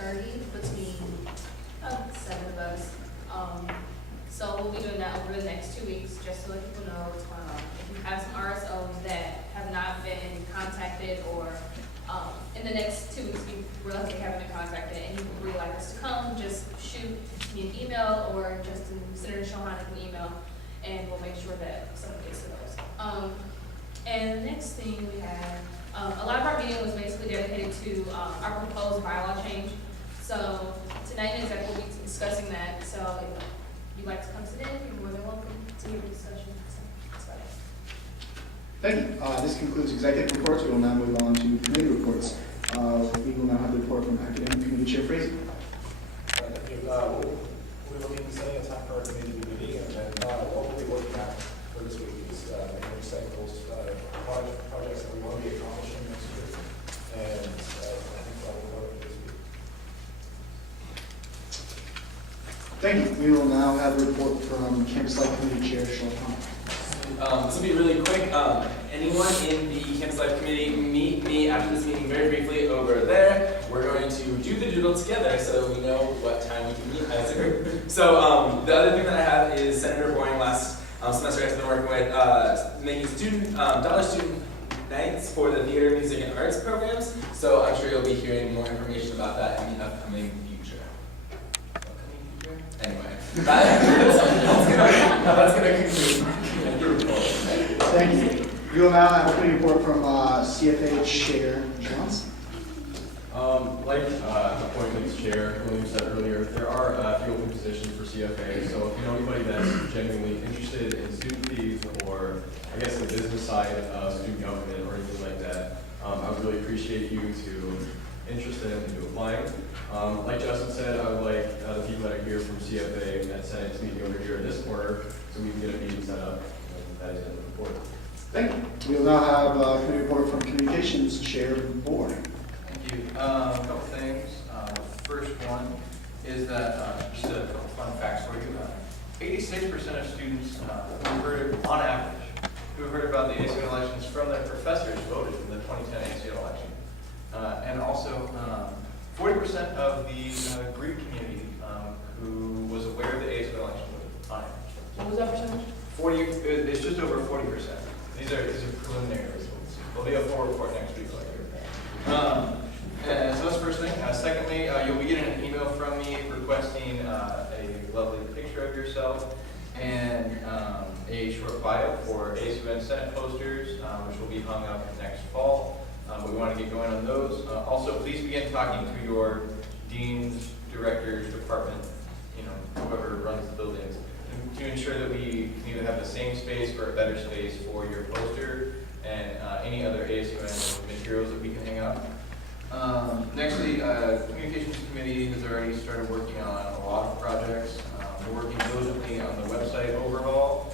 6:30 between 7 of us. So we'll be doing that over the next 2 weeks, just to let people know what's going on. If you have some RSOs that have not been contacted, or in the next 2 weeks you realize they haven't been contacted and you would really like us to come, just shoot me an email or just Senator Shohan an email, and we'll make sure that someone gets to those. And the next thing we had, a lot of our meeting was basically dedicated to our proposed bylaw change. So tonight in exec we'll be discussing that. So if you'd like to come sit in, you're more than welcome to hear the discussion. So that's about it. Thank you. This concludes executive reports. We will now move on to committee reports. We will now have the report from Academic Committee Chair Fraser. Thank you. We will be setting a time for our committee to be meeting, and then what we'll be working on for this week is making cycles, projects that we want to be accomplishing next year. And I think that will cover this week. Thank you. We will now have a report from Campus Life Committee Chair Shohan. This will be really quick. Anyone in the Campus Life Committee, meet me after this meeting very briefly over there. We're going to do the doodle together so we know what time we can meet as a group. So the other thing that I have is Senator Boring last semester has been working with making student dollar student nights for the theater, music, and arts programs. So I'm sure you'll be hearing more information about that in the upcoming future. Anyway, that's going to conclude my report. Thank you. We will now have a committee report from CFA Chair Johnson. Like appointments chair, William said earlier, there are a few open positions for CFA, so if you know anybody that's genuinely interested in student fees or I guess the business side of student government or anything like that, I would really appreciate you to interested in applying. Like Justin said, I would like the people that are here from CFA and Senate to meet me over here in this corner so we can get a meeting set up. That is the report. Thank you. We will now have a committee report from Communications Chair Boring. Thank you. A couple things. First one is that, just a couple fun facts for you. 86% of students who heard, on average, who heard about the ASUN elections from their professors voted in the 2010 ASUN election. And also, 40% of the Greek community who was aware of the ASUN election voted on average. What was that percentage? 40, it's just over 40%. These are preliminary results. There'll be a full report next week. And so that's the first thing. Secondly, you'll be getting an email from me requesting a lovely picture of yourself and a short bio for ASUN Senate posters, which will be hung up next fall. We want to get going on those. Also, please begin talking to your deans, directors, department, whoever runs the buildings, to ensure that we either have the same space or a better space for your poster and any other ASUN materials that we can hang up. Nextly, Communications Committee has already started working on a lot of projects. We're working diligently on the website overhaul.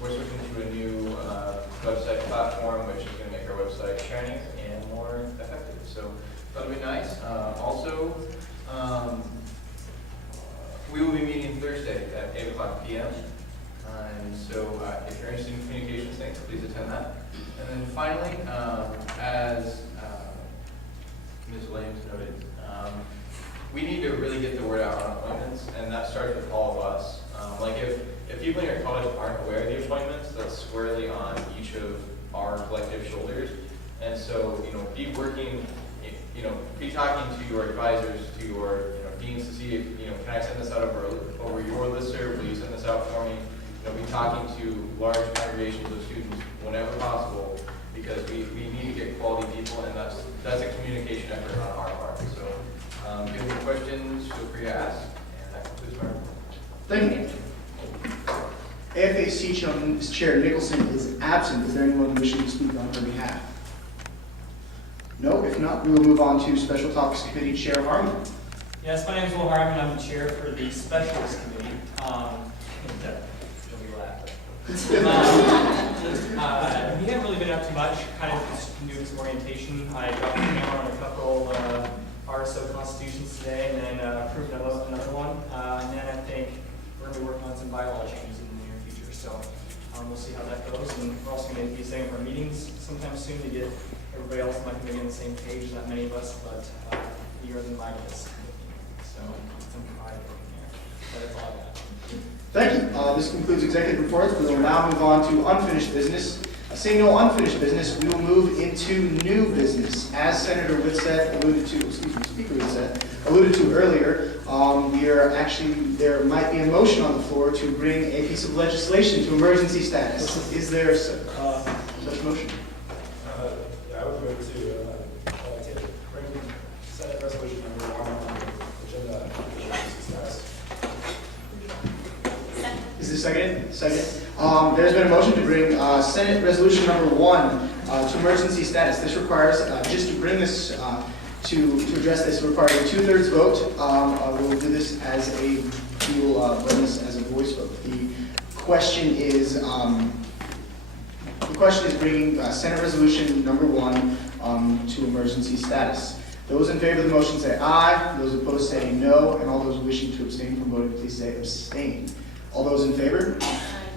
We're switching to a new website platform, which is going to make our website shinier and more effective. So that'll be nice. Also, we will be meeting Thursday at 8:00 p.m. And so if you're interested in communications things, please attend that. And then finally, as Ms. Williams noted, we need to really get the word out on appointments, and that starts with all of us. Like if people in your college aren't aware of the appointments, that's squarely on each of our collective shoulders. And so, be working, be talking to your advisors, to your deans to see if, can I send this out over your listserv? Will you send this out for me? Be talking to large congregations of students whenever possible, because we need to get quality people, and that's a communication effort on our part. So, if you have any questions, feel free to ask, and that concludes my report. Thank you. AFAC Chair Nicholson is absent. Is there anyone wishing to speak on her behalf? No? If not, we will move on to Special Topics Committee Chair Harmon. Yes, my name is Will Harmon. I'm the chair for the Specialist Committee. We haven't really been up to much, kind of just doing some orientation. I dropped the camera on a couple RSO constitutions today, and then approved another one. And then I think we're going to be working on some bylaw changes in the near future. So we'll see how that goes. And we're also going to be setting up our meetings sometime soon to get everybody else in my committee on the same page. Not many of us, but year than my kids. So some pride in there. But that's all I got. Thank you. This concludes executive reports. We will now move on to unfinished business. Seeing no unfinished business, we will move into new business. As Senator Whitsett alluded to, Speaker Whitsett alluded to earlier, there might be a motion on the floor to bring a piece of legislation to emergency status. Is there such motion? Yeah, I would move to bring Senate Resolution number 1 on the agenda for emergency status. Is this second? Second. There's been a motion to bring Senate Resolution number 1 to emergency status. This requires, just to bring this, to address this, requires a 2/3 vote. We'll do this as we will run this as a voice vote. The question is bringing Senate Resolution number 1 to emergency status. Those in favor of the motion say aye. Those opposed say no. And all those wishing to abstain from voting, please say abstain. All those in favor?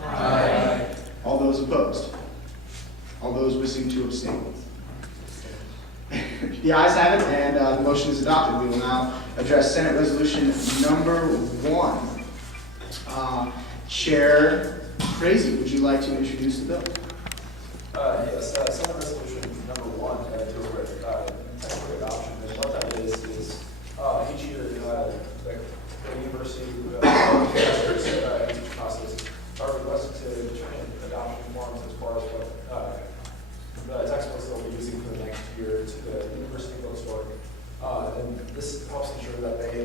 Aye. All those opposed? All those wishing to abstain? The ayes have it, and the motion is adopted. We will now address Senate Resolution number 1. Chair Crazy, would you like to introduce the bill? Yes, Senate Resolution number 1 deals with textbook adoption. And what that is each year the university professors in teaching classes are requested to determine adoption forms as far as what the textbooks they'll be using for the next year to the university bookstore. And this helps ensure that they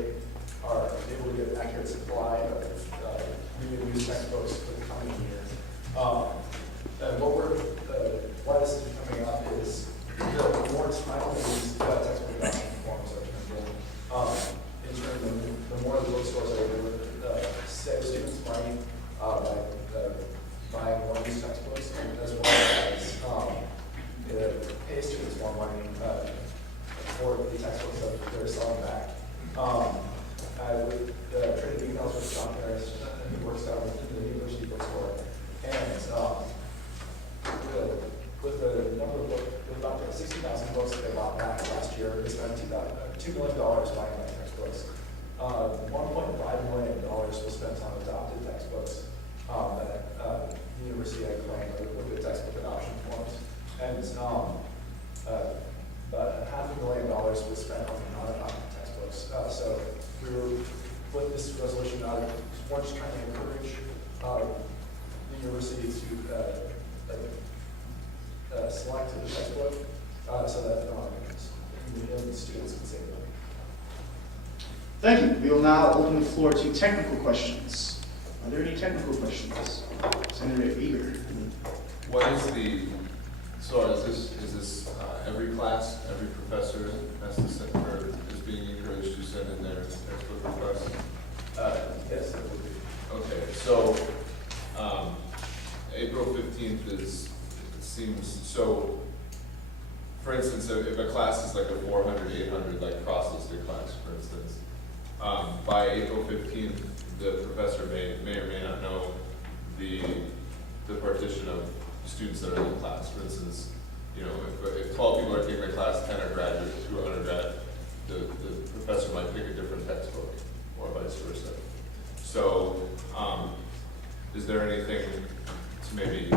are able to get an accurate supply of new and used textbooks for the coming year. And why this is coming up is the more time these textbook adoption forms are turned in. In turn, the more the bookstores are able to save students money by buying more of these textbooks, as well as pay students more money for the textbooks that they're selling back. I would trade emails with John Harris, who works down in the university bookstore, and with the number of books, with about 60,000 books that they bought back last year, they spent $2 million buying back textbooks. $1.5 million was spent on adopted textbooks that the university had claimed with the textbook adoption forms. And about $500,000 was spent on non-adopted textbooks. So we were, with this resolution, we're just trying to encourage the university to select the textbook so that the students can save money. Thank you. We will now open the floor to technical questions. Are there any technical questions? Senator Eager. What is so is this every class, every professor has to send, or is being encouraged to send in their textbook requests? Yes, that would be. Okay, so April 15th it seems, so for instance, if a class is like a 400, 800, like cross-listed class, for instance, by April 15th, the professor may or may not know the partition of students that are in the class. For instance, if 12 people are taking the class, 10 are graduate, 2 are undergrad, the professor might pick a different textbook, or vice versa. So, is there anything to maybe